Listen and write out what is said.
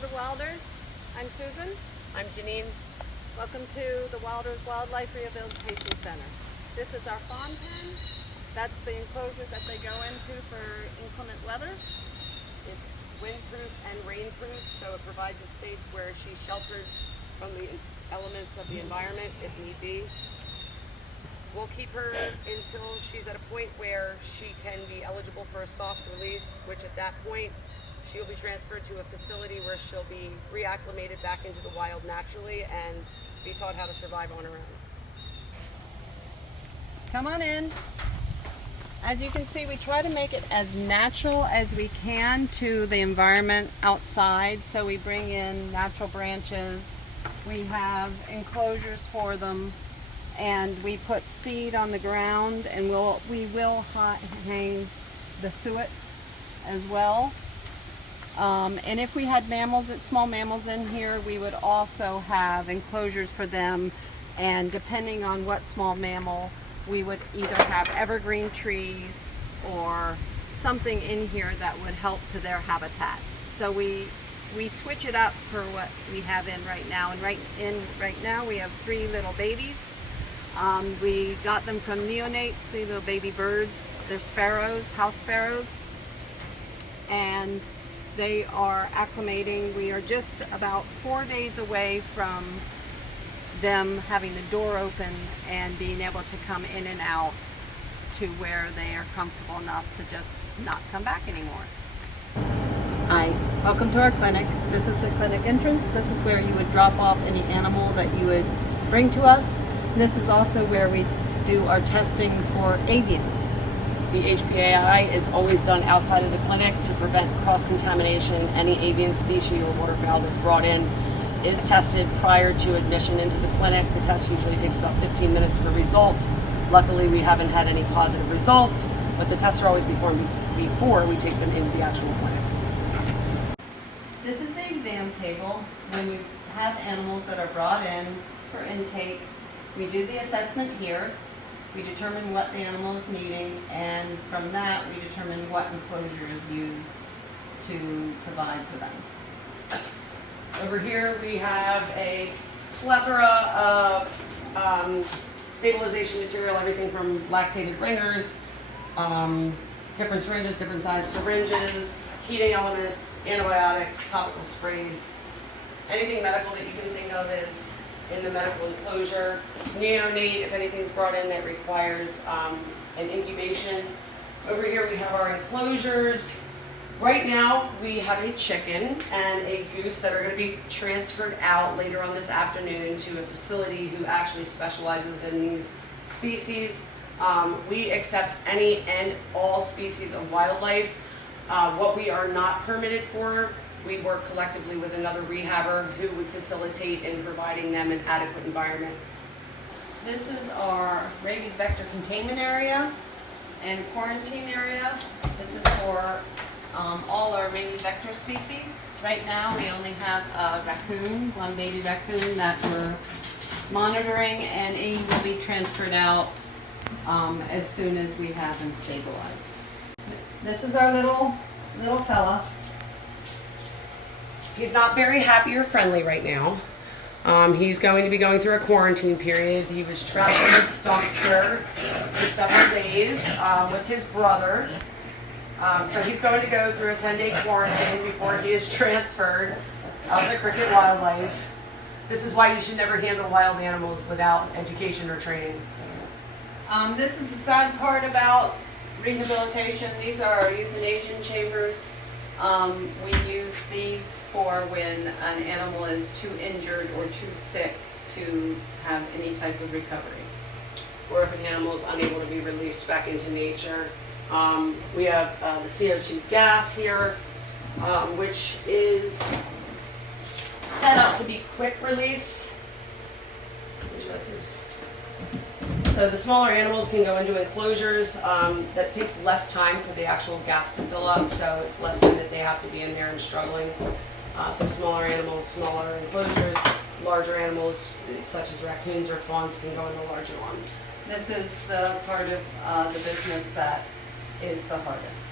We're the Wilderz. I'm Susan. I'm Janine. Welcome to the Wilderz Wildlife Rehabilitation Center. This is our fawn pen. That's the enclosure that they go into for inclement weather. It's windproof and rainproof, so it provides a space where she's sheltered from the elements of the environment if need be. We'll keep her until she's at a point where she can be eligible for a soft release, which at that point she'll be transferred to a facility where she'll be reacclimated back into the wild naturally and be taught how to survive on her own. Come on in. As you can see, we try to make it as natural as we can to the environment outside. So we bring in natural branches. We have enclosures for them, and we put seed on the ground, and we will hang the suet as well. And if we had small mammals in here, we would also have enclosures for them, and depending on what small mammal, we would either have evergreen trees or something in here that would help to their habitat. So we switch it up for what we have in right now. And right now we have 3 little babies. We got them from neonates, 3 little baby birds. They're sparrows, house sparrows, and they are acclimating. We are just about 4 days away from them having the door open and being able to come in and out to where they are comfortable enough to just not come back anymore. Hi, welcome to our clinic. This is the clinic entrance. This is where you would drop off any animal that you would bring to us. And this is also where we do our testing for avian. The HPAI is always done outside of the clinic to prevent cross-contamination. Any avian species or waterfowl that's brought in is tested prior to admission into the clinic. The test usually takes about 15 minutes for results. Luckily, we haven't had any positive results, but the tests are always performed before we take them into the actual clinic. This is the exam table. When we have animals that are brought in for intake, we do the assessment here. We determine what the animal is needing, and from that we determine what enclosure is used to provide for them. Over here we have a plethora of stabilization material, everything from lactated ringers, different syringes, different size syringes, heating elements, antibiotics, topical sprays. Anything medical that you can think of is in the medical enclosure. Neonate, if anything's brought in that requires an incubation. Over here we have our enclosures. Right now we have a chicken and a goose that are going to be transferred out later on this afternoon to a facility who actually specializes in these species. We accept any and all species of wildlife. What we are not permitted for, we work collectively with another rehabber who would facilitate in providing them an adequate environment. This is our rabies vector containment area and quarantine area. This is for all our rabies vector species. Right now we only have a raccoon, one baby raccoon that we're monitoring, and he will be transferred out as soon as we have him stabilized. This is our little fella. He's not very happy or friendly right now. He's going to be going through a quarantine period. He was trapped in a dumpster for several days with his brother. So he's going to go through a 10-day quarantine before he is transferred out to Cricket Wildlife. This is why you should never handle wild animals without education or training. This is the sad part about rehabilitation. These are our euthanasia chambers. We use these for when an animal is too injured or too sick to have any type of recovery. Or if an animal is unable to be released back into nature. We have the CO2 gas here, which is set up to be quick release. Would you like this? So the smaller animals can go into enclosures. That takes less time for the actual gas to fill up, so it's less time that they have to be in there and struggling. So smaller animals, smaller enclosures. Larger animals, such as raccoons or fawns, can go in the larger ones. This is the part of the business that is the hardest.